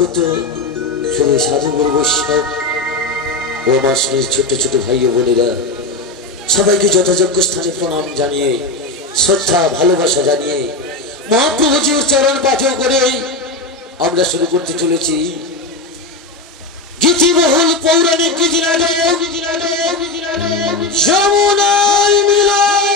আগত শুধু সাধুগুরু বৈষ্ণব ও আমার ছোট ছোট ভাই ও বোনেরা সবাইকে যথাযোগ্য স্থানে প্রণাম জানিয়ে শ্রদ্ধা ভালোবাসা জানিয়ে মহাপ্রভুজির চরণ পাঠেও করে আমরা শুরু করতে চলেছি গীতিবহুল পৌরাণিক গীতি নাটক যমুনায় মিলন।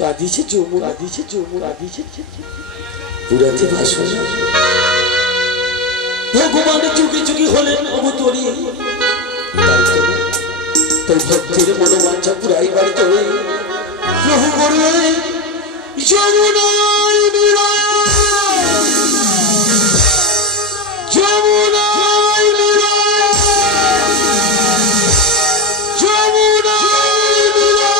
কাঁদিছে যমুনা, কাঁদিছে যমুনা, কাঁদিছে পুরাতে ভাষণা ভগবান যুগে যুগে হলেন অবতরী, তাই ভক্তের মনোবাঞ্ছা পুরাইবার করে প্রভু করলেন যমুনায় মিলন, যমুনায় মিলন, যমুনায় মিলন।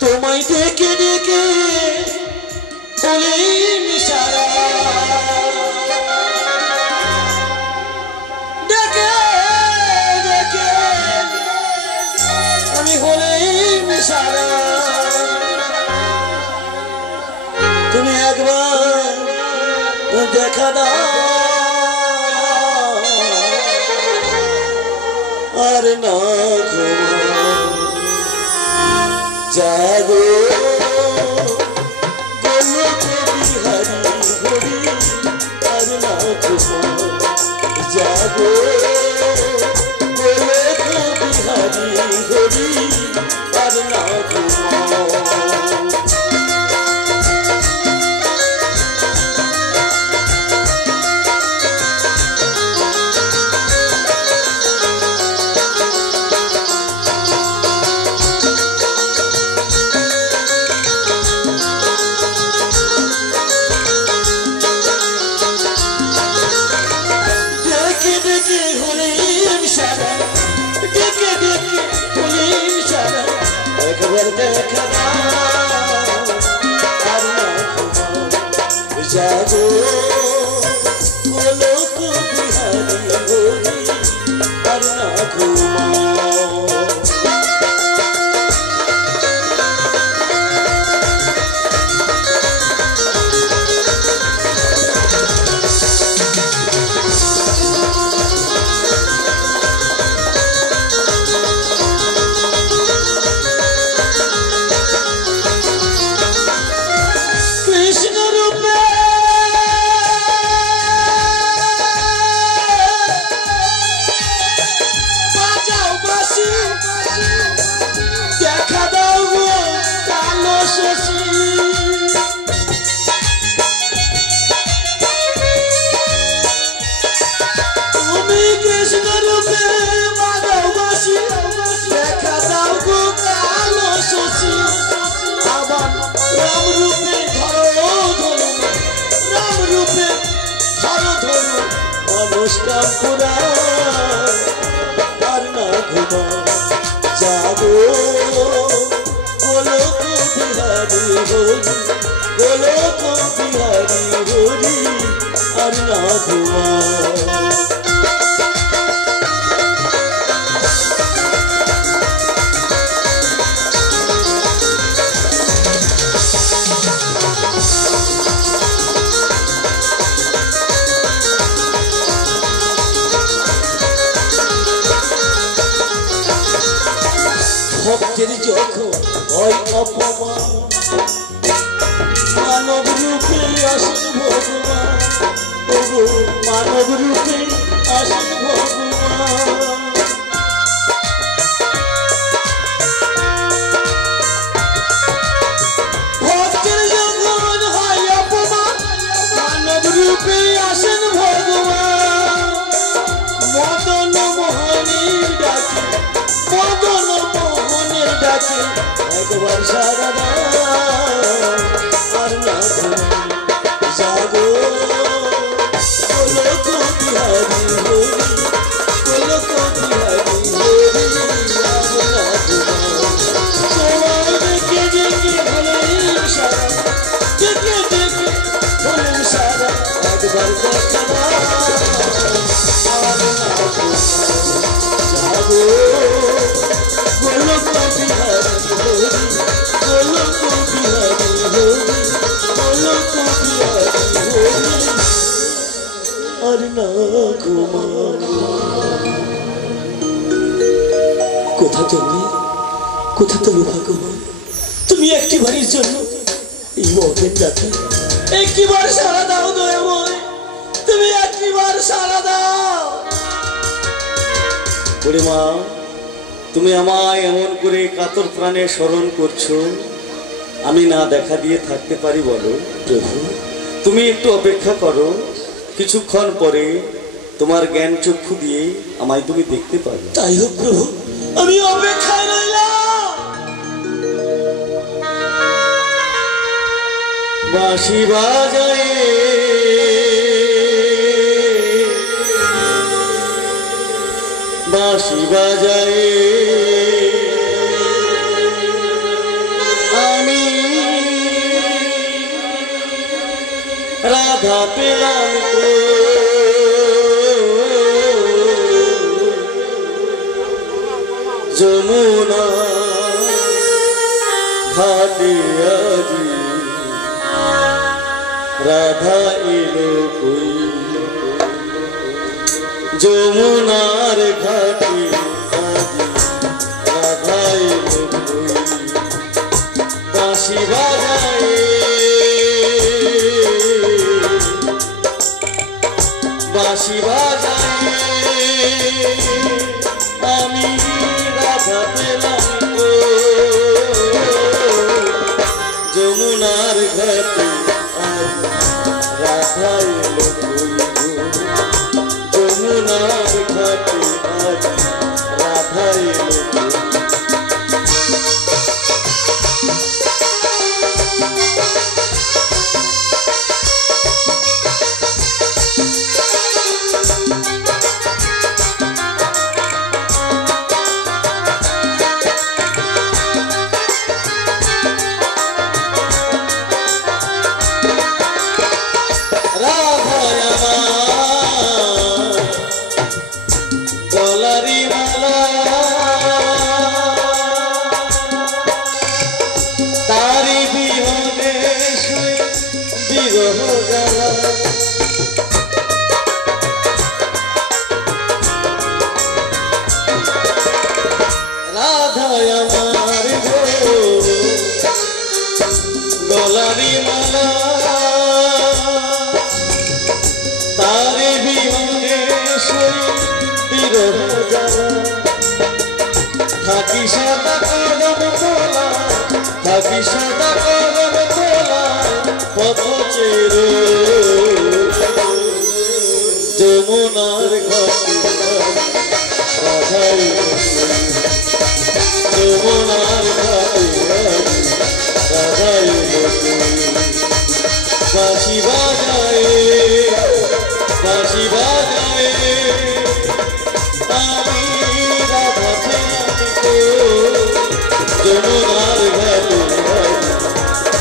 তোমায় ডেকে ডেকে হলেন সারা, ডেকে ডেকে আমি হলেন সারা। তুমি একবার দেখা দাও আর না জাগো গোলক বিহারী হরি আর না জাগো গোলক বিহারী হরি আর না জাগো গোলক বিহারী হরি আর না ঘুমাও। জাগো গোলক বিহারী হরি গোলক বিহারী হরি আর না ঘুমাও। ভক্তের যখন হয় অপমান মানব রূপে আসেন ভগবান, তবু মানব রূপে আসেন ভগবান। ভক্তের যখন হয় অপমান মানব রূপে আসেন ভগবান, মদন মোহন ডাকে একবার সারা দাও আর না জাগো গোলক বিহারী হরি গোলক বিহারী হরি আর না তোমার দেখে দেখে হলেন সারা দেখে দেখে হলেন সারা একবার দেখা দাও আর না জাগো গোলক বিহারী হরি গোলক বিহারী হরি গোলক বিহারী হরি আর না ঘুমানো। কোথা তুমি ভগবান? তুমি একটিবারের জন্য এই মতের ডাকে একটিবার সারা দাও দয়াময়, তুমি একটিবার সারা দাও। বুড়িমা, তুমি আমায় এমন করে কাতর প্রাণে স্মরণ করছো, আমি না দেখা দিয়ে থাকতে পারি বলো? প্রভু, তুমি একটু অপেক্ষা করো, কিছুক্ষণ পরে তোমার জ্ঞান চক্ষু দিয়ে আমায় তুমি দেখতে পাবে। তাই হোক প্রভু, আমি অপেক্ষায় রইলাম। বাঁশি বাজায় বাঁশি বাজায় আমি রাধা পেলাম যমুনা ঘাটে আজি রাধা এলো কই যমুনার ঘাটে আজি রাধা এলো কই বাঁশি বাজায় বাঁশি বাজায় আমি রাধা পেলাম যমুনার ঘাটে রাধা এলো যমুনার ঘাটে রাধা এলো। থাকি সদা কদম তোলা থাকি সদা কদম তোলা পথ চেরো যমুনার ঘাটে রাধা যমুনার ঘাটে রাধা বাঁশি বাজায় বাঁশি বাজায় আমি রাধা যমুনার ঘাটে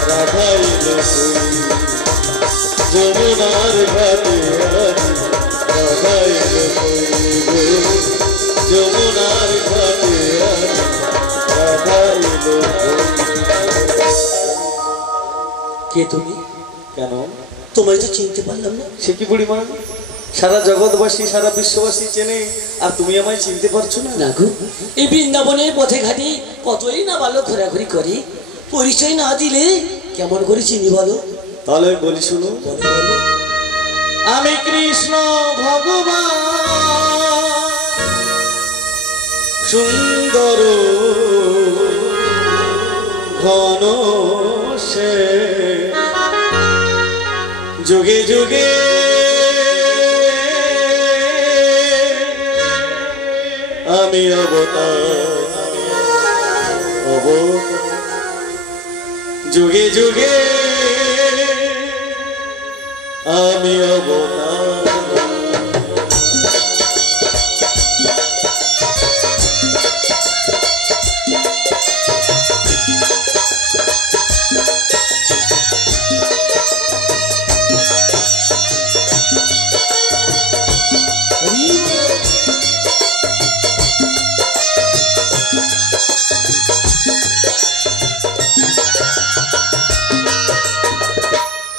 রাধা এলো যমুনার ঘাটে রাধা এলো যমুনার ঘাটে রাধা এলো। কে তুমি? কেন তোমায় তো চিনতে পারলাম না। সে কি বুড়িমা, সারা জগৎবাসী সারা বিশ্ববাসী চেনে আর তুমি আমায় চিনতে পারছো না? না গো, এই বৃন্দাবনের পথে ঘাটে কতই না ভালো ঘোরাঘুরি করি, পরিচয় না দিলে কেমন করে চিনি বলো? তাহলে বলি শুনো। আমি কৃষ্ণ ভগবান সুন্দর ঘন সে যুগে যুগে আমি অবতার যুগে যুগে আমি অবতার।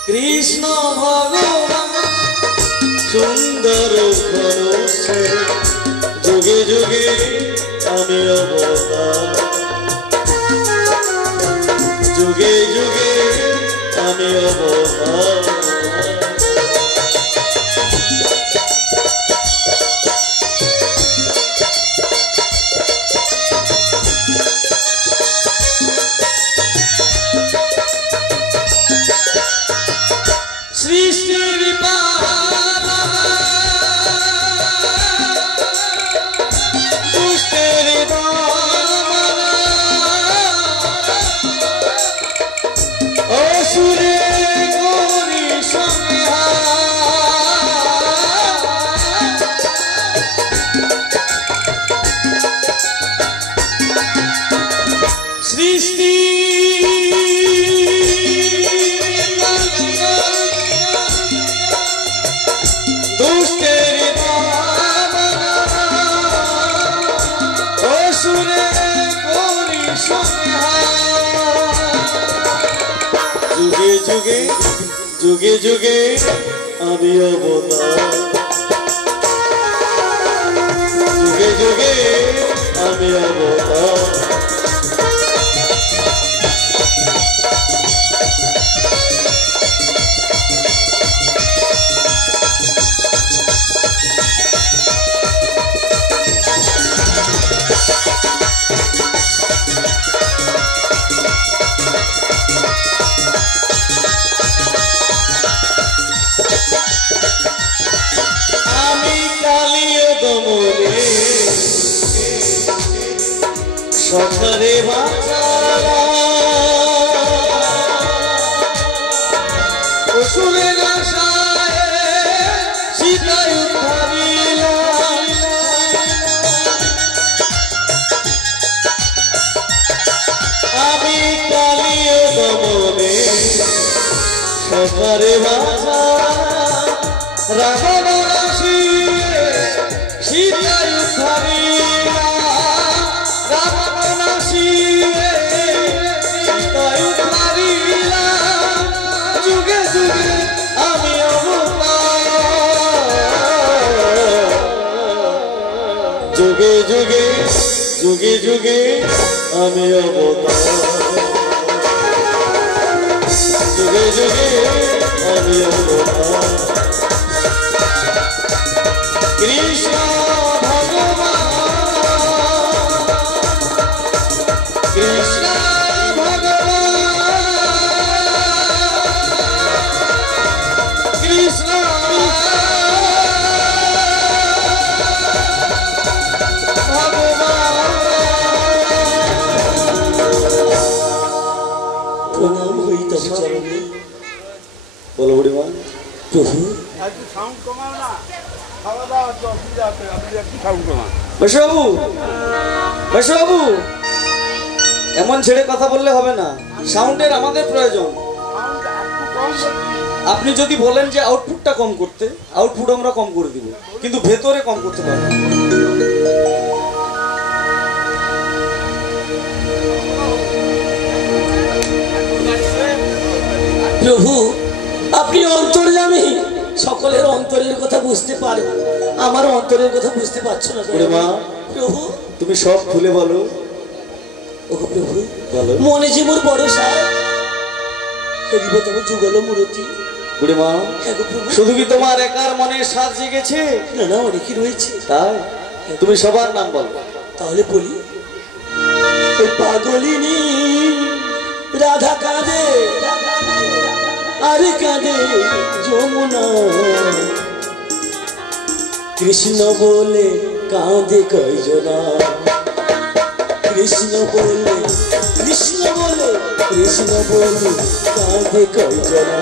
কৃষ্ণ ভগবান সুন্দর ভরসে যুগে যুগে আমি অবতার। যুগে যুগে আমি অবতার। সৃষ্টির পালা দুষ্টের দমনা অসুরে করি সংহার। সৃষ্টি যুগে যুগে যুগে যুগে আমি অবতার। যুগে যুগে আমি অবতার। সখরে বাঁচালা অসুরের আশায় সীতায় উদ্ধারিলা। আমি কালিয় দমনে সখরে বাঁচালা রাবণ রাশিয়ে সীতায় উদ্ধারিলা। যুগে যুগে আমি অবতার। যুগে যুগে যুগে যুগে আমি অবতার। যুগে যুগে আমি অবতার। কৃষ্ণ ভগবান কৃষ্ণ কৃষ্ণ প্রণাম হইতাম চরণে। বলো বুড়িমা। প্রভু বৈশবাবু বৈশবাবু এমন ছেড়ে কথা বললে হবে না। সাউন্ডের আমাদের প্রয়োজন। আপনি যদি বলেন যে আউটপুটটা কম করতে, আউটপুট আমরা কম করে দিব, কিন্তু ভেতরে কম করতে পারবো। প্রভু আপনি অন্তর্যামী, সকলের অন্তরের কথা বুঝতে পারেন, আমার অন্তরের কথা বুঝতে পারছো না বুড়িমা। প্রভু তুমি সব খুলে বলো। ওগো প্রভু বলো। মনে যে মোর ভরসা হেরিব তবে যুগল মূরতি। বুড়িমা হ্যাঁ গো প্রভু। শুধু কি তোমার একার মনের স্বাদ জেগেছে? না না, অনেকই রয়েছে। তাই তুমি সবার নাম বলো। তাহলে বলি, ওই পাগলিনী রাধা কাঁদে আরে কাঁদে যমুনা, কৃষ্ণ বলে কাঁদে কয়জনা, কৃষ্ণ বলে কৃষ্ণ বলে কাঁদে কয়জনা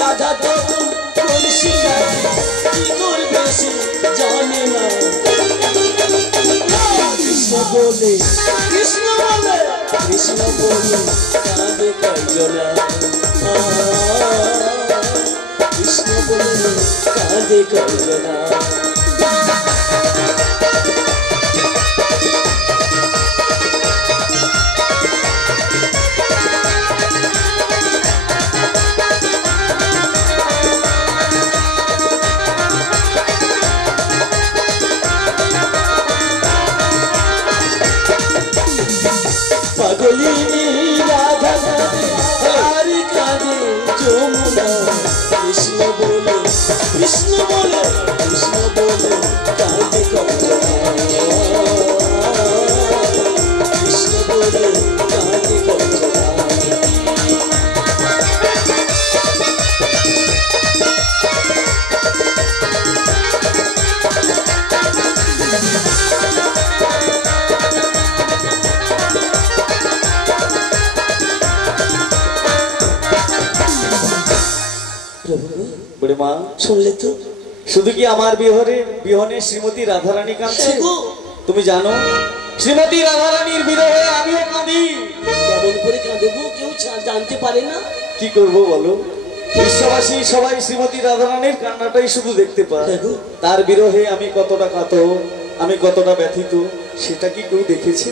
রাধা তখন কলসি কি করবে সে জানে না কৃষ্ণ বলে কাঁদে কয়জনা কৃষ্ণ বলে কাঁদে কয়জনা পাগলিনী রাধা কাঁদে আর কাঁদে যমুনা কৃষ্ণ বলে কাঁদে কয়জনা কৃষ্ণ বলে কাঁদে কয়জনা বুড়িমা শুনলে তো শুধু কি আমার বিহনে শ্রীমতী রাধারানী কাঁদছে তুমি জানো শ্রীমতী রাধারানীর বিরহে আমিও কাঁদি কেমন করে কাঁদবো কেউ জানতে পারে না কি করব বলো বিশ্ববাসী সবাই শ্রীমতী রাধারানীর কান্নাটাই শুধু দেখতে পায় তার বিরহে আমি কতটা কাতর আমি কতটা ব্যথিত সেটা কি কেউ দেখেছে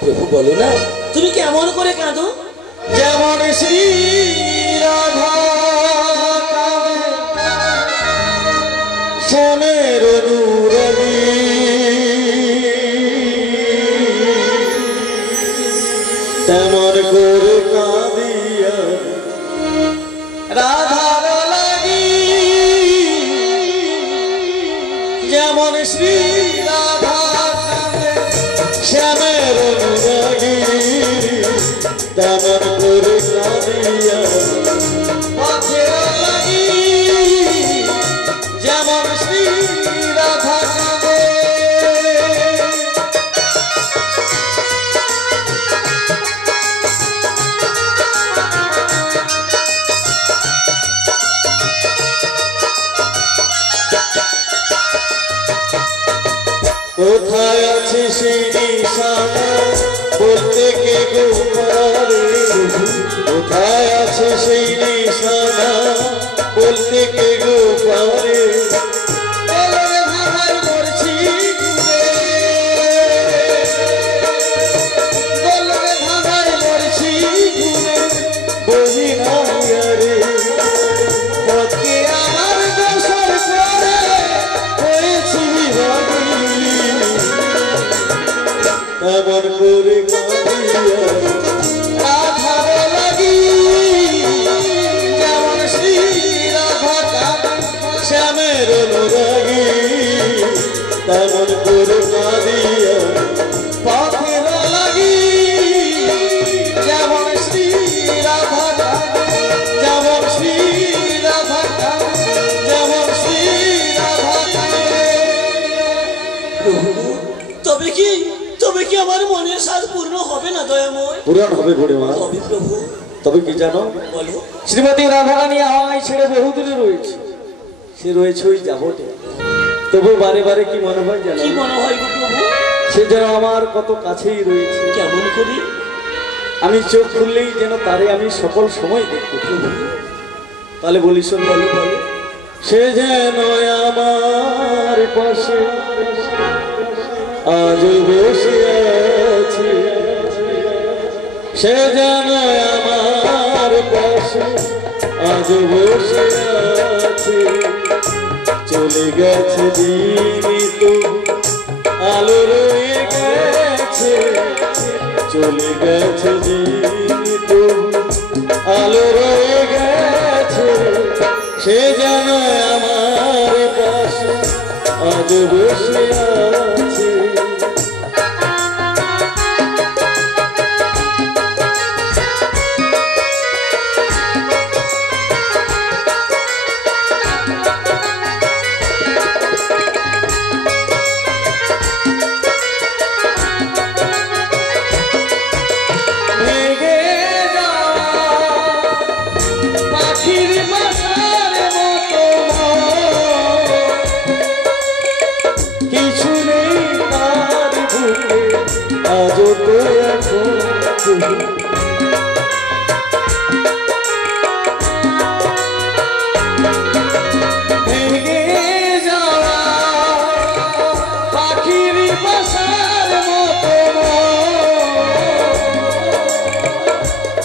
প্রভু বলো না তুমি কেমন করে কাঁদো যেমন শ্রী রাধা শ্যামের অনুরাগী তেমন করে কাঁদিয়া রাধার লাগি যেমন শ্রী রাধা কাঁদে শ্যামের অনুরাগী তেমন করে কাঁদিয়া পথের লাগি যেমন শ্রী রাধা কাঁদে কোথায় আছে সেই নিশানা বলতে কে গোপারে কোথায় আছে সেই নিশানা বলতে কে গোপারে এমন করে কাঁদিয়া রাধার লাগি যেমন শ্রী রাধা কাঁদে শ্যামের অনুরাগী তেমন করে কাঁদিয়া পথের লাগি যেমন শ্রী রাধা কাঁদে যেমন শ্রী রাধা কাঁদে যেমন শ্রী রাধা কাঁদে তবে কি আমার মনের সাধ পূর্ণ হবে না দয়াময় পূরণ হবে বুড়িমা হবে প্রভু তবে কি জানো বলো শ্রীমতী রাধারানী আমায় ছেড়ে বহুদূরে রয়েছে সে রয়েছে ওই যাবটে তবু বারে বারে কি মনে হয় জানো কি মনে হয় গো প্রভু সে যেন আমার কত কাছেই রয়েছে কেমন করি আমি চোখ খুললেই যেন তারে আমি সকল সময় দেখবো প্রভু তাহলে বলি শোন বলো বলো সে যেন আমার পাশে আজ বসে আছে সে যেন আমার পাশে আজ বসে আছে চলে গেছে দিনই তো আলো রয়ে গেছে চলে গেছে দিনই তো আলো রয়ে গেছে, সে যেন আমার পাশে আজ বসে আছে।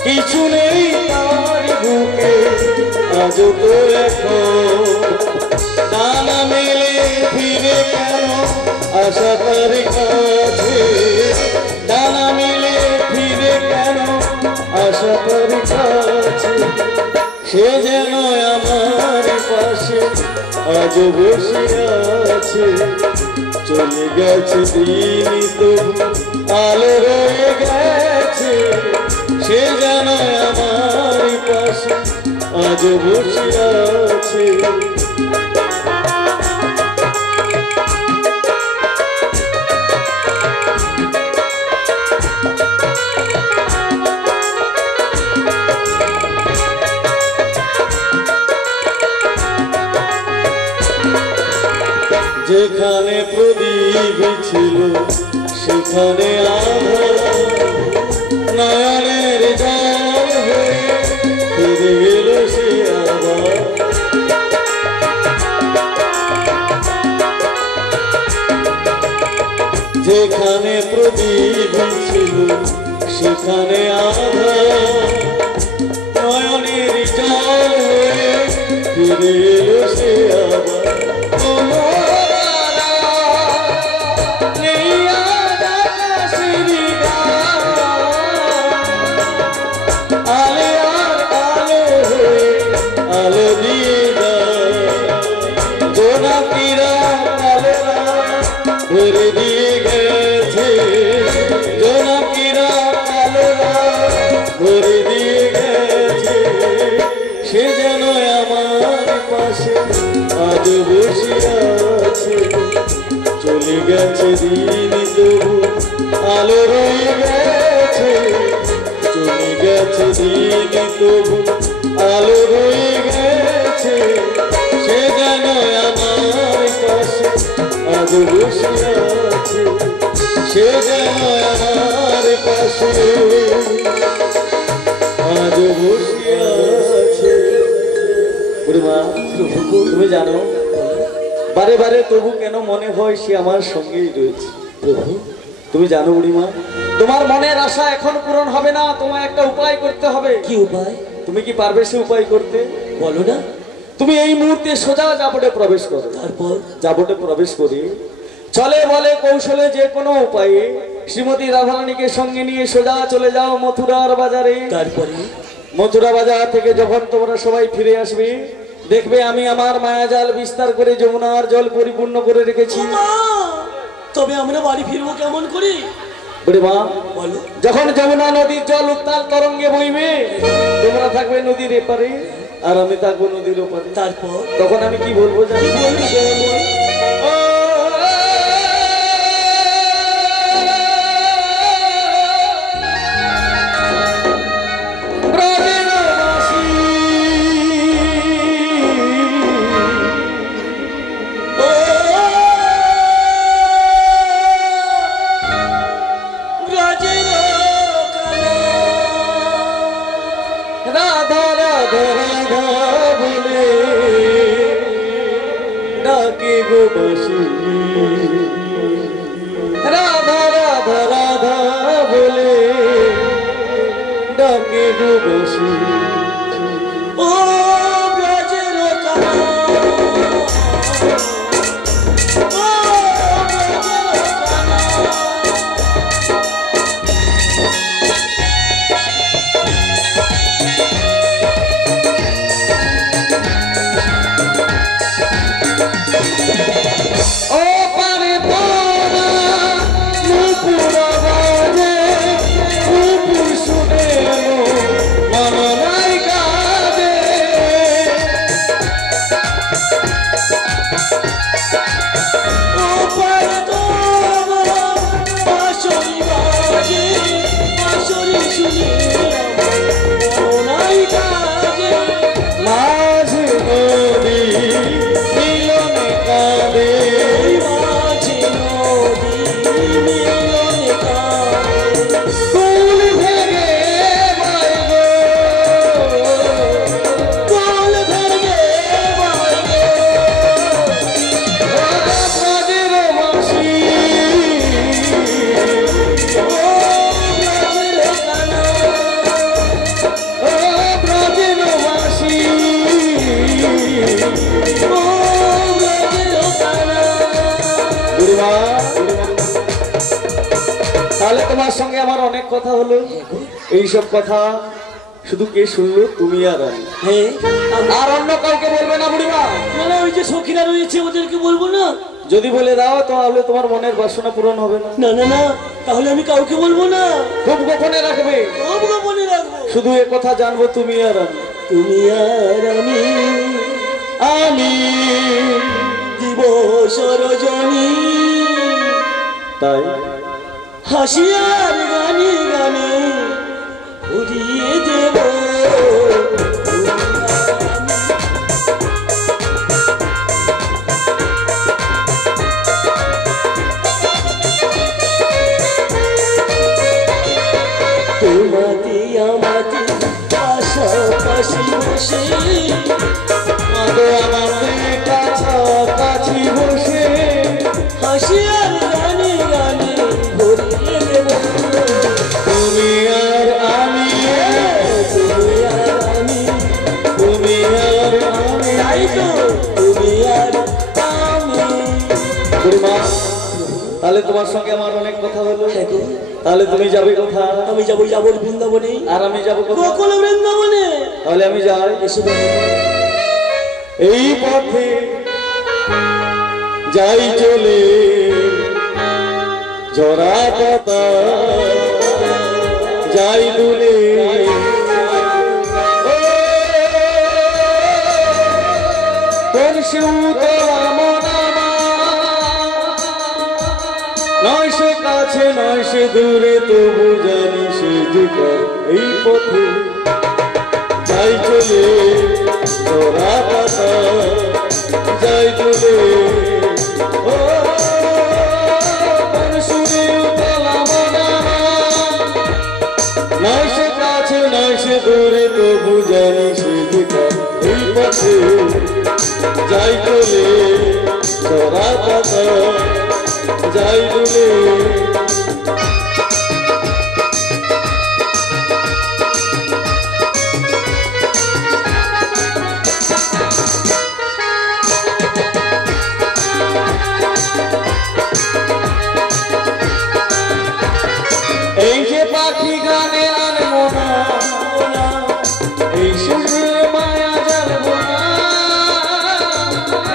কিছু নেই তার বুকে আজ তো এখন ডানা মেলে ফিরে কেন আশা তার কাছে, ডানা মেলে ফিরে কেন আশা তার কাছে, সে যেন আমার পাশে আজ বসে আছে। চলে গেছে দিন তবু আলো রয়ে গেছে, সে যেন আমার পাশে আজ বসে আছে। যেখানে প্রদীপ ছিল সেখানে আধার, নয়নের জল হয়ে ফিরে এলো সে আবার। যেখানে প্রদীপ ছিল সেখানে আধার, নয়নের জল হয়ে ফিরে এলো সে আবার। ভরে দিয়ে গেছে জোনাকিরা কালোরা, ভরে দিয়ে গেছে, সে যেন আমার পাশে আজ বসে আছে। চলে গেছে দিন তবু আলো রয়ে গেছে, চলে গেছে দিন তবু আলো রয়ে গেছে, সে যেন আমার পাশে আজ বসে আছে। সে যেন আমার পাশে আজ বসে আছে। বুড়িমা, তুমি জানো বারে বারে তবু কেন মনে হয় সে আমার সঙ্গেই রয়েছে। প্রভু, তুমি জানো বুড়িমা, তোমার মনের আশা এখন পূরণ হবে না, তোমায় একটা উপায় করতে হবে। কি উপায়? তুমি কি পারবে সে উপায় করতে? বলো না। তুমি এই মুহূর্তে সোজা জাবটে প্রবেশ করো, তারপর জাবটে প্রবেশ করি চলে বলে কৌশলে যে কোনো উপায়ে শ্রীমতী রাধারানীকে সঙ্গে নিয়ে সোজা চলে যাও মথুরার বাজারে। তারপরে মথুরা বাজার থেকে যখন তোমরা সবাই ফিরে আসবে, দেখবে আমি আমার মায়াজাল বিস্তার করে যমুনার জল পরিপূর্ণ করে রেখেছি। তবে আমরা বাড়ি ফিরবো কেমন করে? বুড়িমা, বলো। যখন যমুনা নদীর জল উত্তাল তরঙ্গে বইবে, তোমরা থাকবে নদীর এপারে আর আমি থাকবো নদীর ওপারে। তারপর তখন আমি কি বলবো জানি? রাধা রাধা রাধা বলে ডাকে গো বাঁশি, রাধা রাধা রাধা বলে ডাকে গো বাঁশি। ও ব্রজের কানা, ও ব্রজের কানা, তাহলে তোমার সঙ্গে আমার অনেক কথা হলো, এই সব কথা শুধু কে শুনলো? তুমি আর আমি। হ্যাঁ, আর অন্য কাউকে বলবে না বুড়িমা? না, ওই যে সখীরা রয়েছে ওদেরকে বলবো না। যদি বলে দাও তাহলে তোমার মনের বাসনা পূরণ হবে না। না না না, তাহলে আমি কাউকে বলবো না, খুব গোপনে রাখবে। খুব গোপনে রাখবো। শুধু এ কথা জানবো তুমি আর আমি। তুমি আর আমি, আমি দিবস রজনী, তাই হাসিয়ার গানে গানে উড়িয়ে দেব। তোমাতে আমাতে পাশাপাশি বসে, আমাদের কাছাকাছি বসে হাসিয়ার গানে গানে ভরিয়ে দেব। তুমি আর আমি, তুমি আর আমি, তুমি আর আমি, তাই তো, তুমি আর আমি। বুড়িমা তাহলে তোমার সঙ্গে আমার অনেক কথা হলো, তাহলে তুমি যাবে কোথা? আমি যাবো বৃন্দাবনে। আর আমি যাবো কোথা? গোকুল বৃন্দাবনে। তাহলে আমি যাই। এসে দেখো, এই পথে যাই চলে, ঝরা পাতা যাই দুলে, কোন শিউতলা মনামা, নয় সে কাছে নয় সে দূরে, তবু জানি সে যে কার। এই পথে যাই চলে, ঝরা পাতা যাই তুলে, ও কোন সুরে উতলা মনামা, নয় সে কাছে নয় সে দূরে, তবু জানি সে যে কার। এই পথে যাই চলে, ঝরা পাতা যাই তুলে। এই যে পাখি গানে আনবো না, এই সুরে মায়া জানবো না,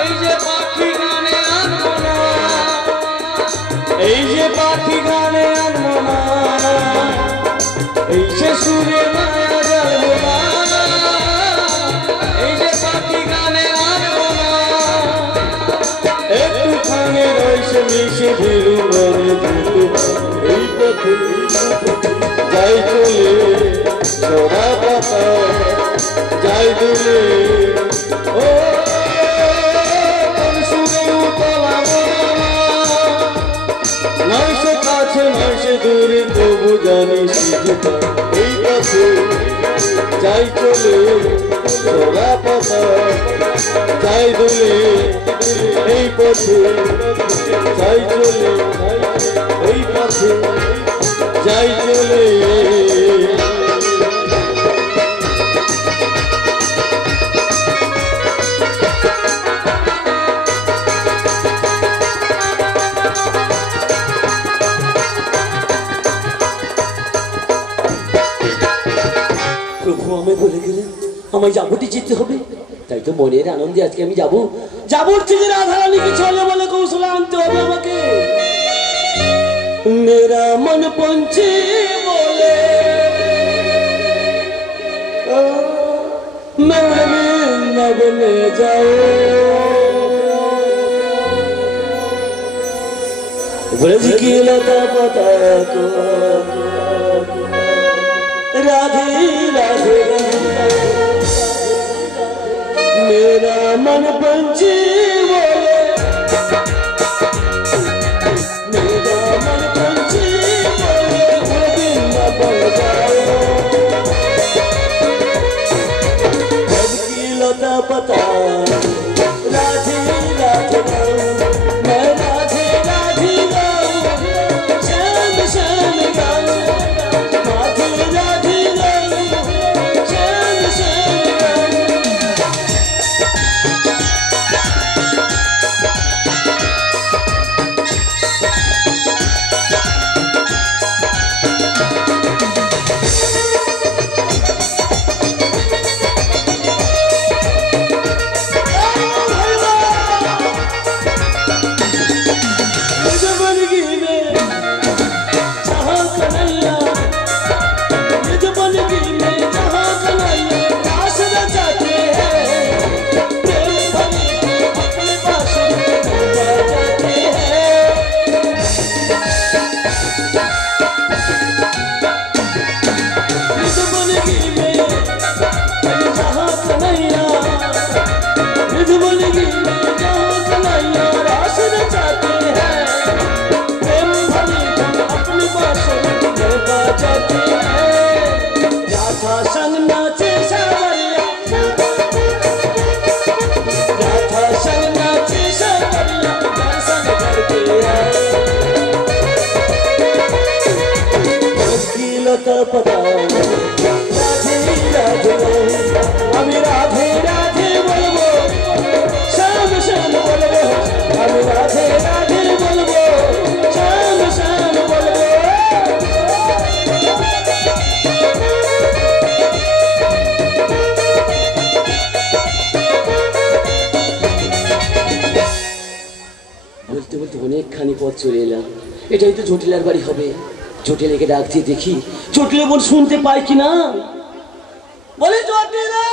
এই যে পাখি গানে আনবো না, এই যে পাখি গানে আনবো না, এই যে সুরে মায়া জানবো না, এই যে পাখি গানে আনবো না, একটুখানি রয়েছে মিশে ধীরু মনে ধুতো। এই পথে যাই চলে, ঝরা পাতা যাই দুলে, ও কোন সুরে উতলা মনামা, নয় সে কাছে নয় সে দূরে, তবু জানি সে যে কার। এই পথে যাই চলে, ঝরা পাতা যাই দুলে, এই পথে যাই চলে, এই পথে যাই চলে। প্রভু আমি বলে গেলেন আমায় যাবটি যেতে হবে, তাই তো মনের আনন্দে আজকে আমি যাবো। যাবর থেকে রাধারানীকে চলে বলে কৌশলে আনতে হবে আমাকে। মেরা মন পঞ্চে বলে मैं वृंदावन जाओ, ब्रज की लता पता को राधे राधे मेरा मन पंछी बोले मेरा मन पंछी बोले गोविंद बन जाओ ब्रज की लता पता राधे राधे मैं राधे राधे गाऊं श्याम श्याम गाऊं राधे राधे गाऊं श्याम श्याम गाऊं पता राधे राधे আমি রাধে রাধে বলবো শ্যাম শ্যাম বলবো আমি রাধে রাধে বলবো শ্যাম শ্যাম বলবো বলতে বলতে অনেকখানি পথ চলে এলাম এটাই তো জটিলার বাড়ি হবে জটিলাকে ডাক দিয়ে দেখি জটিলা বোন শুনতে পাই কিনা বলে জটিলা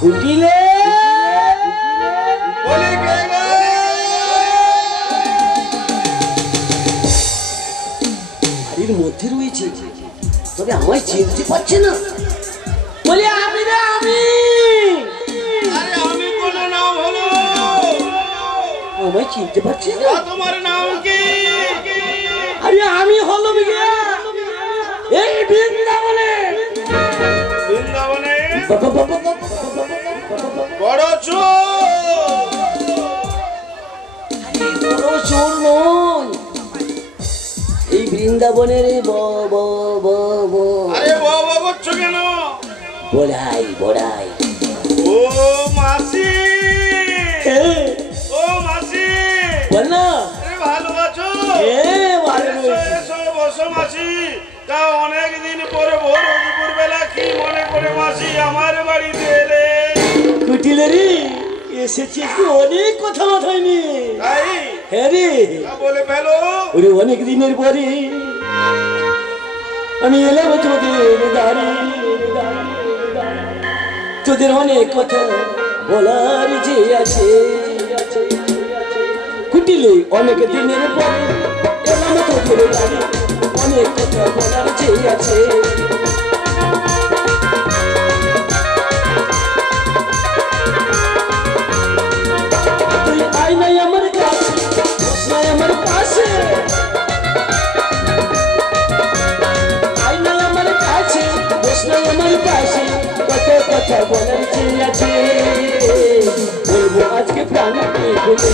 কুটিলে বলে বাড়ির মধ্যে রয়েছে তবে আমায় চিনতে পারছে না বলে আমি রে আমি আমায় চিনতে পারছি না তোমার নাম কি আরে আমি হলো এই বৃন্দাবনে বড় চোর নয় এই বৃন্দাবনের আরে বাবা করছো কেন বড়াই বড়াই ও মাসি ও মাসি বল না ভালো আছো ভালো বসো মাসি তা অনেকদিন পরে ভোর দুপুর বেলা কি মনে করে মাসি আমার বাড়িতে এলে কুটিলে রে এসেছি একটু অনেক কথা মাথায় নি তাই হ্যাঁ রে বলে ফেলো ওরে অনেক দিনের পরে আমি এলাম তোদের দাঁড়ি তোদের অনেক কথা বলার যে আছে কুটিলে অনেক দিনের পরে এলাম তোদের দাঁড়ি অনেক কথা বলার যে আছে তুই আয় নাই আমার কাছে বস নাই আমার পাশে আয় নাই আমার কাছে বস নাই আমার পাশে কত কথা বলার যে আছে বলবো আজকে প্রাণ বলে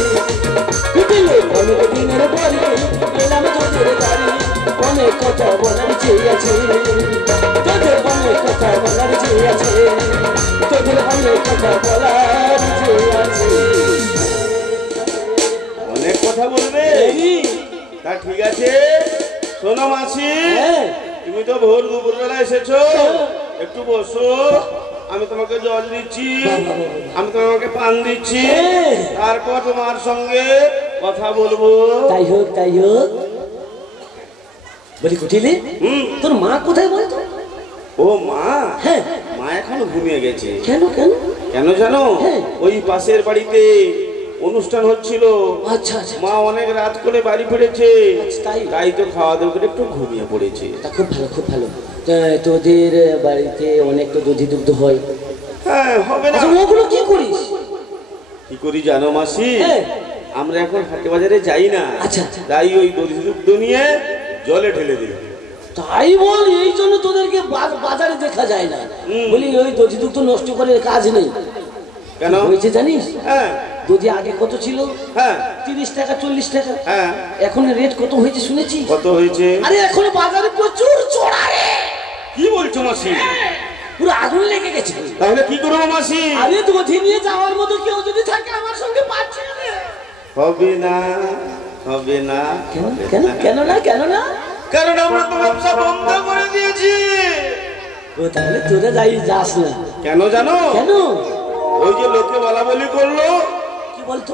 কুটিলে অনেক দিনের পরে এলাম তোদের দাঁড়ি অনেক কথা বলার যে আছে তোদের অনেক কথা বলার যে আছে তোদের অনেক কথা বলার যে আছে অনেক কথা বলবে তা ঠিক আছে শোনো মাসি তুমি তো ভোর দুপুর বেলা এসেছো একটু বসো আমি তোমাকে জল দিচ্ছি আমি তোমাকে পান দিচ্ছি তারপর তোমার সঙ্গে কথা বলবো তাই হোক বলি কুটিলে তোর মা কোথায় বল ও মা হ্যাঁ মা এখনো ঘুমিয়ে গেছে কেন কেন জানো? হ্যাঁ। ওই পাশের বাড়িতে অনুষ্ঠান হচ্ছিল। আচ্ছা আচ্ছা, মা অনেক রাত করে বাড়ি ফিরেছে, আচ্ছা, তাই? তাই তো খাওয়া দাওয়া করে একটু ঘুমিয়ে পড়েছে। তা খুব ভালো খুব ভালো। তা তোদের বাড়িতে অনেক তো দধি দুগ্ধ হয়, হ্যাঁ, হবে না? আচ্ছা ওগুলো কি করিস? কি করি জানো মাসি? হ্যাঁ। আমরা এখন হাটে বাজারে যাই না, আচ্ছা। তাই ওই দধি দুগ্ধ নিয়ে জলে ঢেলে দিই। তাই বল, এই জন্য তোদেরকে বাজারে দেখা যায় না। বলি ওই দধি দুগ্ধ নষ্ট করে কাজ নেই। কেন হয়েছে জানিস? হ্যাঁ দধি আগে কত ছিল? হ্যাঁ 30 টাকা 40 টাকা। হ্যাঁ। এখন রেট কত হয়েছে শুনেছি? কত হয়েছে? আরে এখন বাজারে প্রচুর চড়া রে। কি বলছো মাসি? পুরো আগুন লেগে গেছে। তাহলে কি করবো মাসি? আরে দধি নিয়ে যাওয়ার মতো কেউ যদি থাকে আমার সঙ্গে পাচ্ছে না। হবে না, হবে না। কেন কেন কেন না কেন না? কারণ আমরা তো ব্যবসা বন্ধ করে দিয়েছি। ও তাহলে তোরা যাস না কেন জানো? কেন? ওই যে লোকে বলা বলি করলো, কি বলতো?